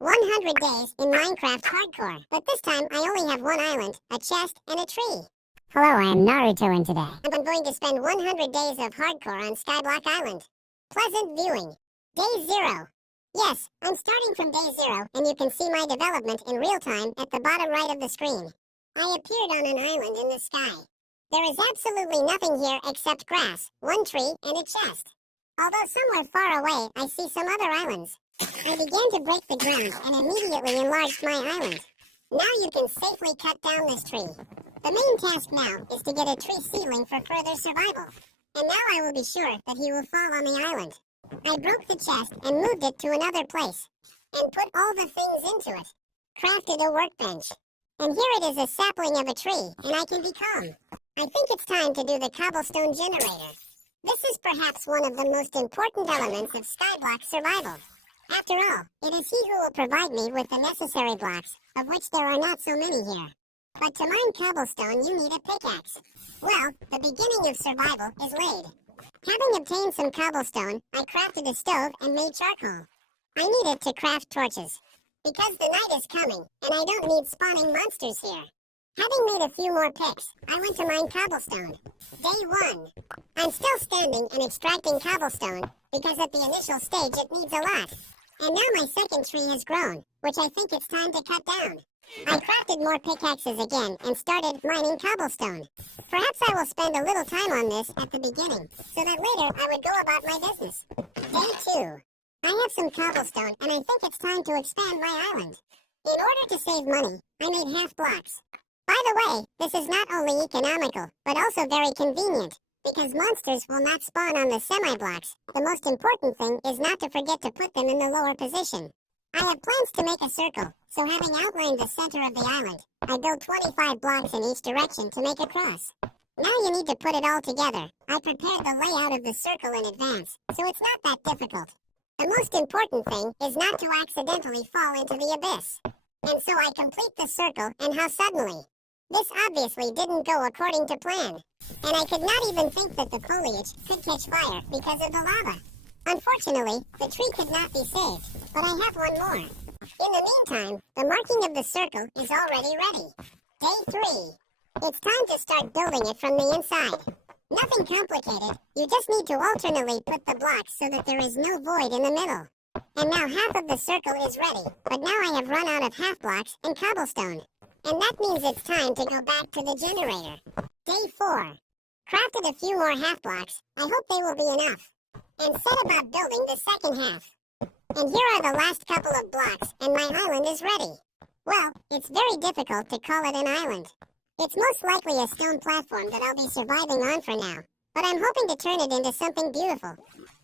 100 days in Minecraft Hardcore. But this time, I only have one island, a chest, and a tree. Hello, I am Naruto, and today I'm going to spend 100 days of Hardcore on SkyBlock Island. Pleasant viewing. Day 0. Yes, I'm starting from day 0, and you can see my development in real time at the bottom right of the screen. I appeared on an island in the sky. There is absolutely nothing here except grass, one tree, and a chest. Although somewhere far away, I see some other islands. I began to break the ground and immediately enlarged my island. Now you can safely cut down this tree. The main task now is to get a tree seedling for further survival. And now I will be sure that he will fall on the island. I broke the chest and moved it to another place, and put all the things into it. Crafted a workbench. And here it is a sapling of a tree, and I can be calm. I think it's time to do the cobblestone generator. This is perhaps one of the most important elements of SkyBlock survival. After all, it is he who will provide me with the necessary blocks, of which there are not so many here. But to mine cobblestone, you need a pickaxe. Well, the beginning of survival is laid. Having obtained some cobblestone, I crafted a stove and made charcoal. I need it to craft torches, because the night is coming, and I don't need spawning monsters here. Having made a few more picks, I went to mine cobblestone. Day 1. I'm still standing and extracting cobblestone, because at the initial stage it needs a lot. And now my second tree has grown, which I think it's time to cut down. I crafted more pickaxes again and started mining cobblestone. Perhaps I will spend a little time on this at the beginning, so that later I would go about my business. Day 2. I have some cobblestone and I think it's time to expand my island. In order to save money, I made half blocks. By the way, this is not only economical, but also very convenient, because monsters will not spawn on the semi-blocks. The most important thing is not to forget to put them in the lower position. I have plans to make a circle, so having outlined the center of the island, I built 25 blocks in each direction to make a cross. Now you need to put it all together. I prepared the layout of the circle in advance, so it's not that difficult. The most important thing is not to accidentally fall into the abyss. And so I complete the circle, and how suddenly. This obviously didn't go according to plan, and I could not even think that the foliage could catch fire because of the lava. Unfortunately, the tree could not be saved, but I have one more. In the meantime, the marking of the circle is already ready. Day 3. It's time to start building it from the inside. Nothing complicated, you just need to alternately put the blocks so that there is no void in the middle. And now half of the circle is ready, but now I have run out of half blocks and cobblestone. And that means it's time to go back to the generator. Day 4. Crafted a few more half blocks. I hope they will be enough. And set about building the second half. And here are the last couple of blocks, and my island is ready. Well, it's very difficult to call it an island. It's most likely a stone platform that I'll be surviving on for now. But I'm hoping to turn it into something beautiful.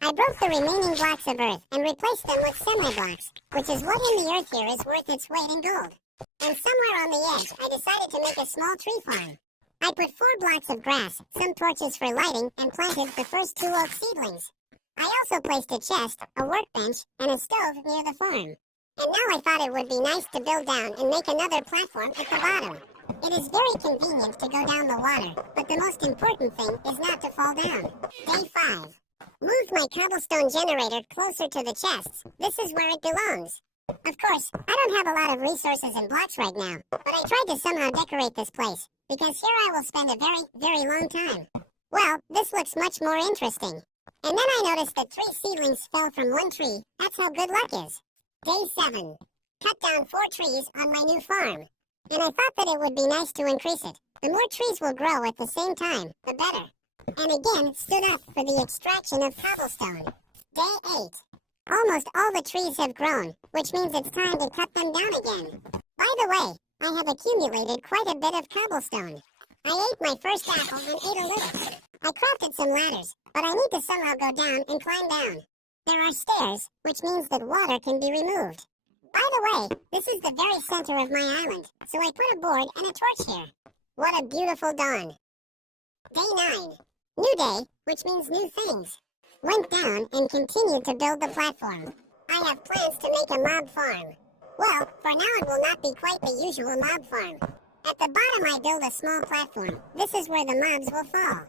I broke the remaining blocks of earth and replaced them with semi-blocks, which is what in the earth here is worth its weight in gold. And somewhere on the edge, I decided to make a small tree farm. I put 4 blocks of grass, some torches for lighting, and planted the first 2 oak seedlings. I also placed a chest, a workbench, and a stove near the farm. And now I thought it would be nice to build down and make another platform at the bottom. It is very convenient to go down the water, but the most important thing is not to fall down. Day 5. Moved my cobblestone generator closer to the chests. This is where it belongs. Of course, I don't have a lot of resources and blocks right now, but I tried to somehow decorate this place, because here I will spend a very, very long time. Well, this looks much more interesting. And then I noticed that 3 seedlings fell from one tree. That's how good luck is. Day 7. Cut down 4 trees on my new farm. And I thought that it would be nice to increase it. The more trees will grow at the same time, the better. And again, stood up for the extraction of cobblestone. Day 8. Almost all the trees have grown, which means it's time to cut them down again. By the way, I have accumulated quite a bit of cobblestone. I ate my first apple and ate a little. I crafted some ladders, but I need to somehow go down and climb down. There are stairs, which means that water can be removed. By the way, this is the very center of my island, so I put a board and a torch here. What a beautiful dawn. Day 9. New day, which means new things. Went down and continued to build the platform. I have plans to make a mob farm. Well, for now it will not be quite the usual mob farm. At the bottom I build a small platform. This is where the mobs will fall.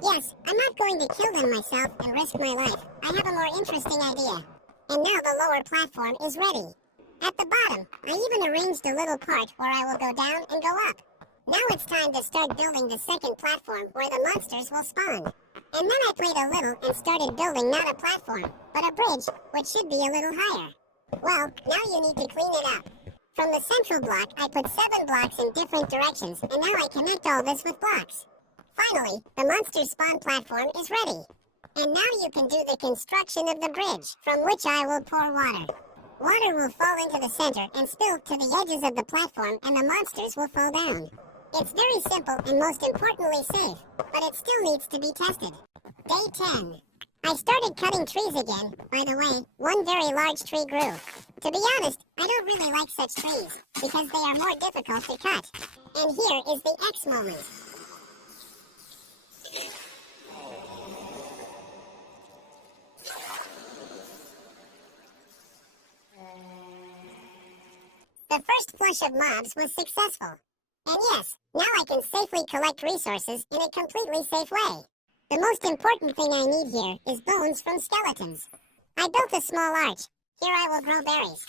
Yes, I'm not going to kill them myself and risk my life. I have a more interesting idea. And now the lower platform is ready. At the bottom, I even arranged a little part where I will go down and go up. Now it's time to start building the second platform where the monsters will spawn. And then I played a little and started building not a platform, but a bridge, which should be a little higher. Well, now you need to clean it up. From the central block, I put 7 blocks in different directions, and now I connect all this with blocks. Finally, the monster spawn platform is ready. And now you can do the construction of the bridge, from which I will pour water. Water will fall into the center and spill to the edges of the platform, and the monsters will fall down. It's very simple and most importantly safe, but it still needs to be tested. Day 10. I started cutting trees again. By the way, one very large tree grew. To be honest, I don't really like such trees, because they are more difficult to cut. And here is the X moment. The first flush of mobs was successful. And yes, now I can safely collect resources in a completely safe way. The most important thing I need here is bones from skeletons. I built a small arch. Here I will grow berries.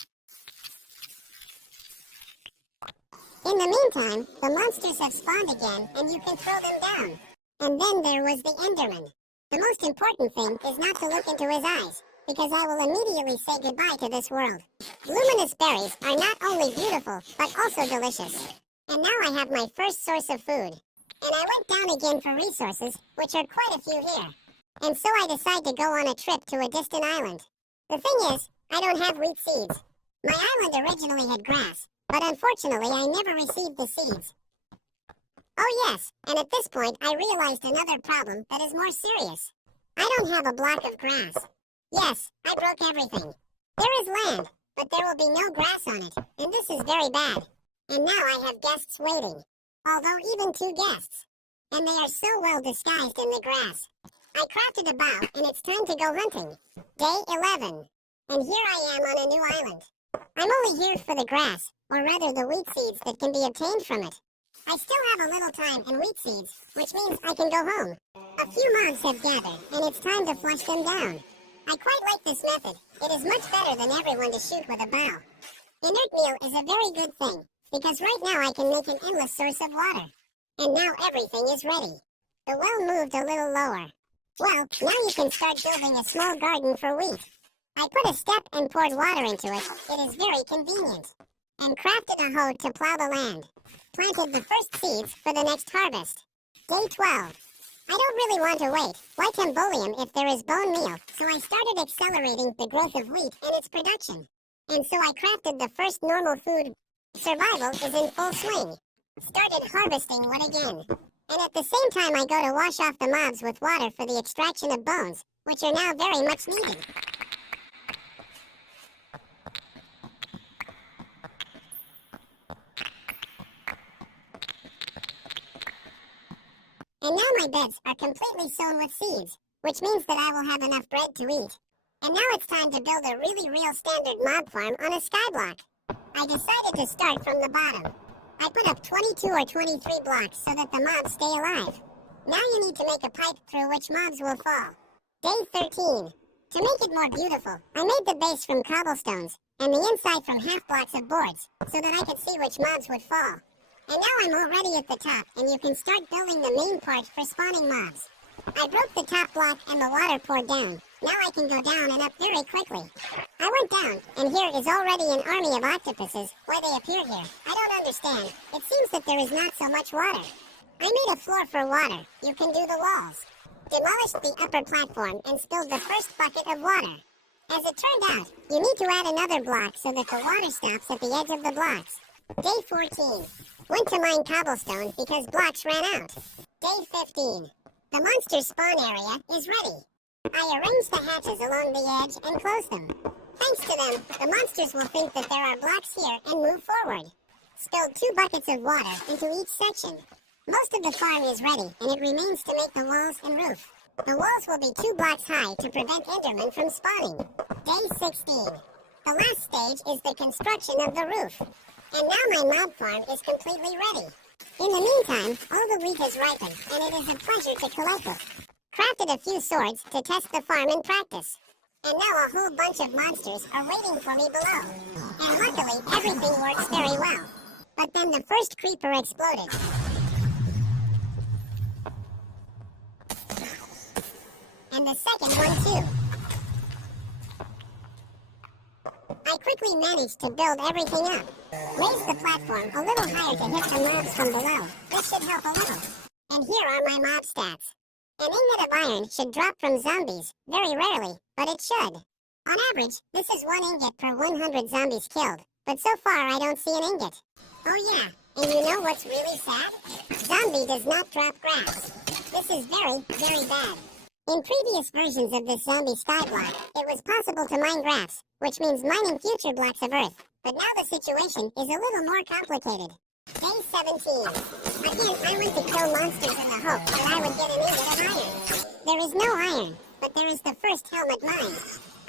In the meantime, the monsters have spawned again and you can throw them down. And then there was the Enderman. The most important thing is not to look into his eyes, because I will immediately say goodbye to this world. Luminous berries are not only beautiful, but also delicious. And now I have my first source of food. And I went down again for resources, which are quite a few here. And so I decide to go on a trip to a distant island. The thing is, I don't have wheat seeds. My island originally had grass, but unfortunately I never received the seeds. Oh yes, and at this point I realized another problem that is more serious. I don't have a block of grass. Yes, I broke everything. There is land, but there will be no grass on it, and this is very bad. And now I have guests waiting. Although even 2 guests. And they are so well disguised in the grass. I crafted a bow, and it's time to go hunting. Day 11. And here I am on a new island. I'm only here for the grass, or rather the wheat seeds that can be obtained from it. I still have a little time and wheat seeds, which means I can go home. A few mobs have gathered, and it's time to flush them down. I quite like this method. It is much better than everyone to shoot with a bow. Inert meal is a very good thing, because right now I can make an endless source of water. And now everything is ready. The well moved a little lower. Well, now you can start building a small garden for wheat. I put a step and poured water into it. It is very convenient. And crafted a hoe to plow the land. Planted the first seeds for the next harvest. Day 12. I don't really want to wait. Why Tembolium if there is bone meal? So I started accelerating the growth of wheat and its production. And so I crafted the first normal food. Survival is in full swing. Started harvesting wood again. And at the same time I go to wash off the mobs with water for the extraction of bones, which are now very much needed. And now my beds are completely sown with seeds, which means that I will have enough bread to eat. And now it's time to build a really real standard mob farm on a SkyBlock. I decided to start from the bottom. I put up 22 or 23 blocks so that the mobs stay alive. Now you need to make a pipe through which mobs will fall. Day 13. To make it more beautiful, I made the base from cobblestones and the inside from half blocks of boards so that I could see which mobs would fall. And now I'm already at the top, and you can start building the main part for spawning mobs. I broke the top block and the water poured down. Now I can go down and up very quickly. I went down, and here is already an army of octopuses. Why they appear here, I don't understand. It seems that there is not so much water. I made a floor for water. You can do the walls. Demolished the upper platform and spilled the first bucket of water. As it turned out, you need to add another block so that the water stops at the edge of the blocks. Day 14. Went to mine cobblestone because blocks ran out. Day 15. The monster spawn area is ready. I arranged the hatches along the edge and closed them. Thanks to them, the monsters will think that there are blocks here and move forward. Spilled 2 buckets of water into each section. Most of the farm is ready, and it remains to make the walls and roof. The walls will be 2 blocks high to prevent Endermen from spawning. Day 16. The last stage is the construction of the roof. And now my mob farm is completely ready. In the meantime, all the wheat has ripened, and it is a pleasure to collect it. Crafted a few swords to test the farm in practice. And now a whole bunch of monsters are waiting for me below. And luckily, everything works very well. But then the first creeper exploded. And the second one too. I quickly managed to build everything up. Raise the platform a little higher to hit the mobs from below. This should help a little. And here are my mob stats. An ingot of iron should drop from zombies, very rarely, but it should. On average, this is 1 ingot per 100 zombies killed, but so far I don't see an ingot. Oh yeah, and you know what's really sad? Zombie does not drop grass. This is very, very bad. In previous versions of this zombie SkyBlock, it was possible to mine graphs, which means mining future blocks of Earth. But now the situation is a little more complicated. Day 17. Again, I went to kill monsters in the hope that I would get an ingot of iron. There is no iron, but there is the first helmet mine.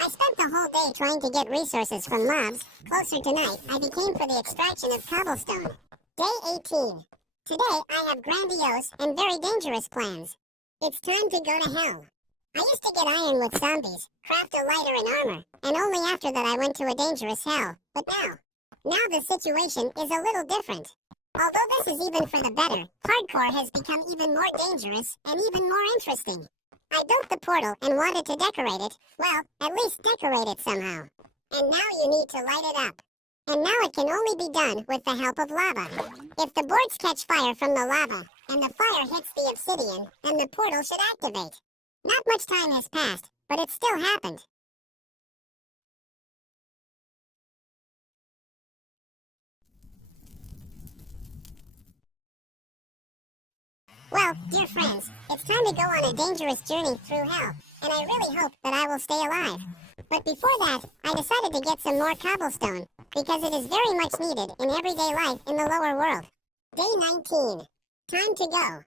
I spent the whole day trying to get resources from mobs. Closer to night, I became for the extraction of cobblestone. Day 18. Today, I have grandiose and very dangerous plans. It's time to go to hell. I used to get iron with zombies, craft a lighter and armor, and only after that I went to a dangerous hell. But now the situation is a little different. Although this is even for the better, hardcore has become even more dangerous and even more interesting. I built the portal and wanted to decorate it. Well, at least decorate it somehow. And now you need to light it up. And now it can only be done with the help of lava. If the boards catch fire from the lava, and the fire hits the obsidian, then the portal should activate. Not much time has passed, but it still happened. Well, dear friends, it's time to go on a dangerous journey through hell, and I really hope that I will stay alive. But before that, I decided to get some more cobblestone, because it is very much needed in everyday life in the lower world. Day 19. Time to go.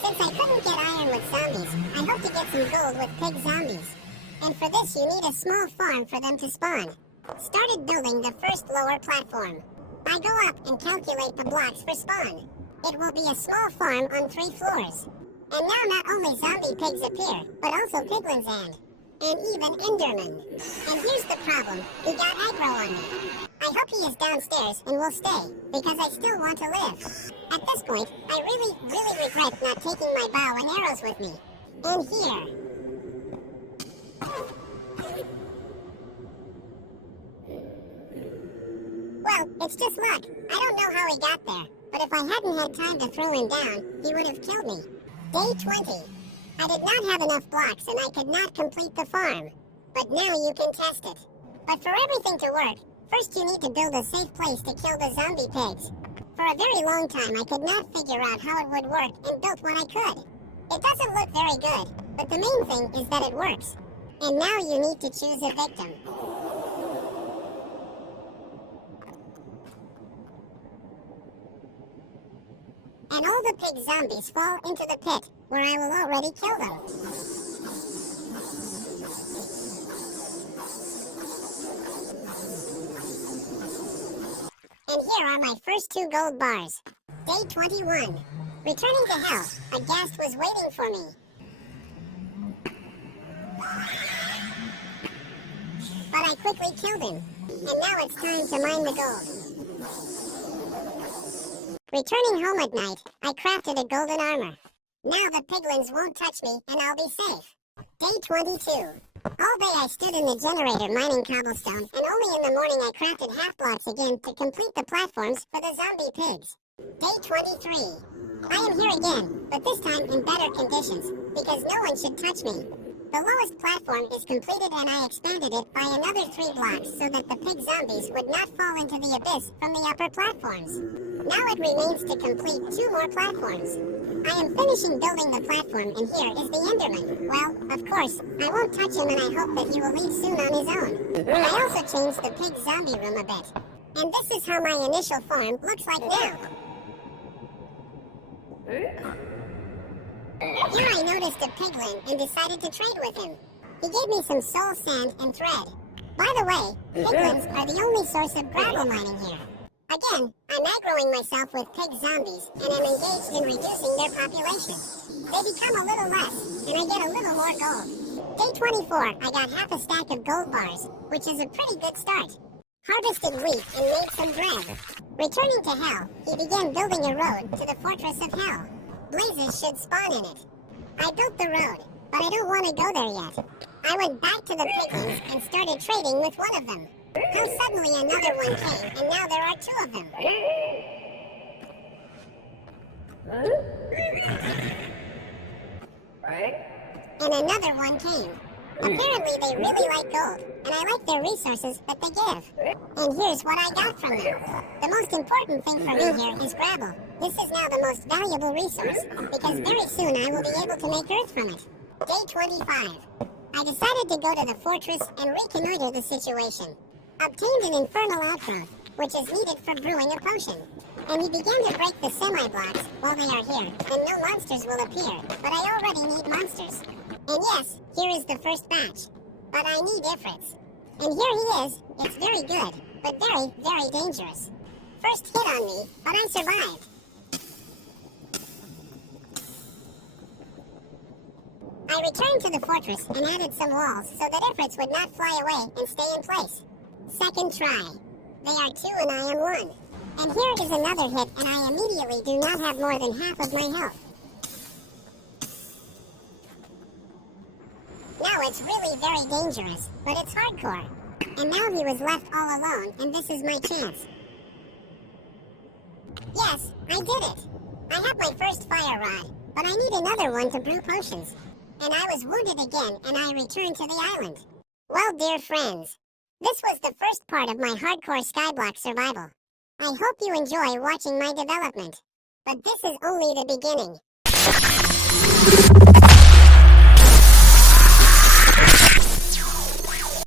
Since I couldn't get iron with zombies, I hope to get some gold with pig zombies. And for this you need a small farm for them to spawn. Started building the first lower platform. I go up and calculate the blocks for spawn. It will be a small farm on 3 floors. And now not only zombie pigs appear, but also piglins and even endermen. And here's the problem, he got aggro on me. I hope he is downstairs and will stay, because I still want to live. At this point, I really, really regret not taking my bow and arrows with me. And here. Well, it's just luck. I don't know how he got there, but if I hadn't had time to throw him down, he would have killed me. Day 20. I did not have enough blocks and I could not complete the farm. But now you can test it. But for everything to work, first you need to build a safe place to kill the zombie pigs. For a very long time I could not figure out how it would work and built what I could. It doesn't look very good, but the main thing is that it works. And now you need to choose a victim. And all the pig zombies fall into the pit, where I will already kill them. And here are my first 2 gold bars. Day 21. Returning to hell, a ghast was waiting for me. But I quickly killed him. And now it's time to mine the gold. Returning home at night, I crafted a golden armor. Now the piglins won't touch me and I'll be safe. Day 22. All day I stood in the generator mining cobblestone, and only in the morning I crafted half blocks again to complete the platforms for the zombie pigs. Day 23. I am here again, but this time in better conditions, because no one should touch me. The lowest platform is completed and I expanded it by another 3 blocks so that the pig zombies would not fall into the abyss from the upper platforms. Now it remains to complete 2 more platforms. I am finishing building the platform and here is the Enderman. Well, of course, I won't touch him and I hope that he will leave soon on his own. I also changed the pig zombie room a bit. And this is how my initial farm looks like now. Here I noticed a piglin and decided to trade with him. He gave me some soul sand and thread. By the way, piglins are the only source of gravel mining here. Again, I'm aggroing myself with pig zombies and am engaged in reducing their population. They become a little less, and I get a little more gold. Day 24, I got half a stack of gold bars, which is a pretty good start. Harvested wheat and made some bread. Returning to Hell, he began building a road to the Fortress of Hell. Blazes should spawn in it. I built the road, but I don't want to go there yet. I went back to the piggies and started trading with one of them. How suddenly another one came, and now there are two of them. And another one came. Apparently they really like gold, and I like their resources that they give. And here's what I got from them. The most important thing for me here is gravel. This is now the most valuable resource, because very soon I will be able to make earth from it. Day 25. I decided to go to the fortress and reconnoiter the situation. Obtained an infernal outgrowth, which is needed for brewing a potion. And he began to break the semi-blocks while they are here, and no monsters will appear, but I already need monsters. And yes, here is the first batch. But I need Ifrits. And here he is. It's very good, but very, very dangerous. First hit on me, but I survived. I returned to the fortress and added some walls so that Ifrits would not fly away and stay in place. Second try. They are 2 and I am 1. And here is another hit, and I immediately do not have more than half of my health. Now it's really very dangerous, but it's hardcore. And now he was left all alone, and this is my chance. Yes, I did it. I have my first fire rod, but I need another one to brew potions. And I was wounded again, and I returned to the island. Well, dear friends, this was the first part of my hardcore SkyBlock survival. I hope you enjoy watching my development. But this is only the beginning.